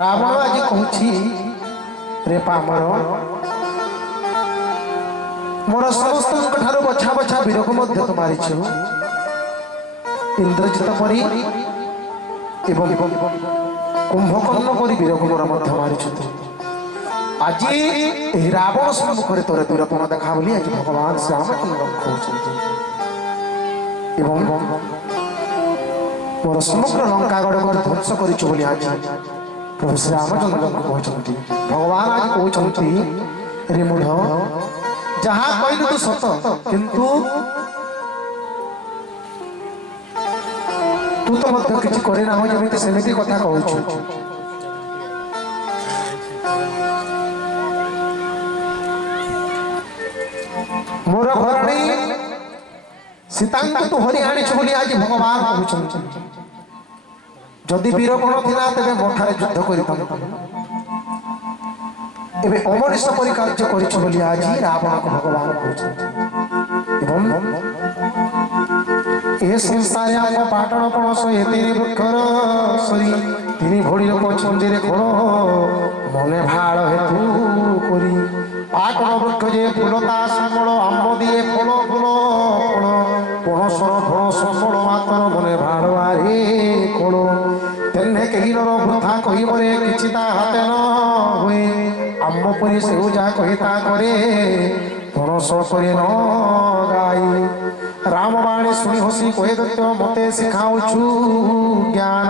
रावण आज कहूँ रे पामर मोर समस्त बछा बछा वीर को तो मारी इंद्रजित परी एवं कुंभकर्ण परी वीर को मोर मारी आज रावण सम्मुख तोर वीरपण देखा बोली आज भगवान श्रीरामचंद्र कहते मोर समग्र लंकागढ़ को ध्वंस कर प्रभु श्री रामचंद्र कहते भगवान आज कहते रे मूढ़ जहाँ कहलु तू सत किंतु तू तो मत किसी करना हो जमी सेमती कथा कहू मोर घरणी सीता तू हरि आनी आज भगवान कहते जदि वीरपण था तेरे मोठारे युद्ध कर अमरीश परी कार्य कर आज रावण को भगवान कहते संसार आम पाटण पणस ए तीन वृक्षर सरी तीन भोड़ी लोक छंदे खोल मने भाड़ हेतु करी पाटण वृक्ष जे फूलता समल आंब दिए फल फूल फल पणसर फल समल मात्र मने भाड़ आरे खोल तेने कही वृथा कहबरे कि हाथे न हुए आंब परी से कहिता करे पणस करे न गाई रामवाणी शुणी हसी कहे दत्त मते शिखाऊछु ज्ञान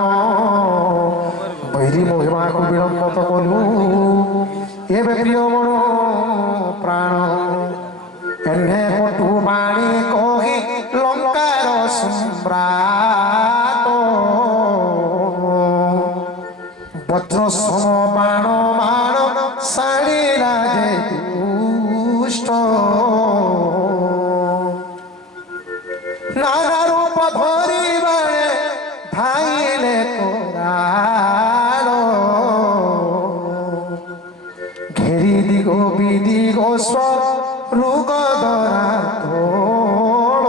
बैरी महिमा को विलंब तो कलु एवं प्रिय मन प्राण एने पटु बाणी कही लंकार सम्राट वज्र सम बाण बाण साड़ी राजे दुष्ट नाना रूप धरी बाणे धाइले कोराल घेरी दिगो विदिगो स्वरूग दरा थोड़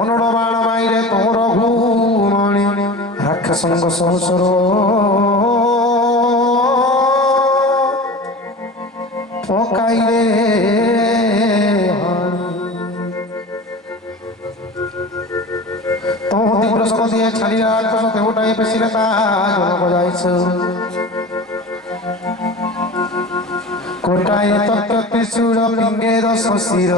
अनड़ बाण माइरे तोर घूमणी राक्षसंग सहसर पकाइले छाड़ी राक्षस देवटाए पेशिले कोटाए तत्व त्रिशूल पिंगेर शशिर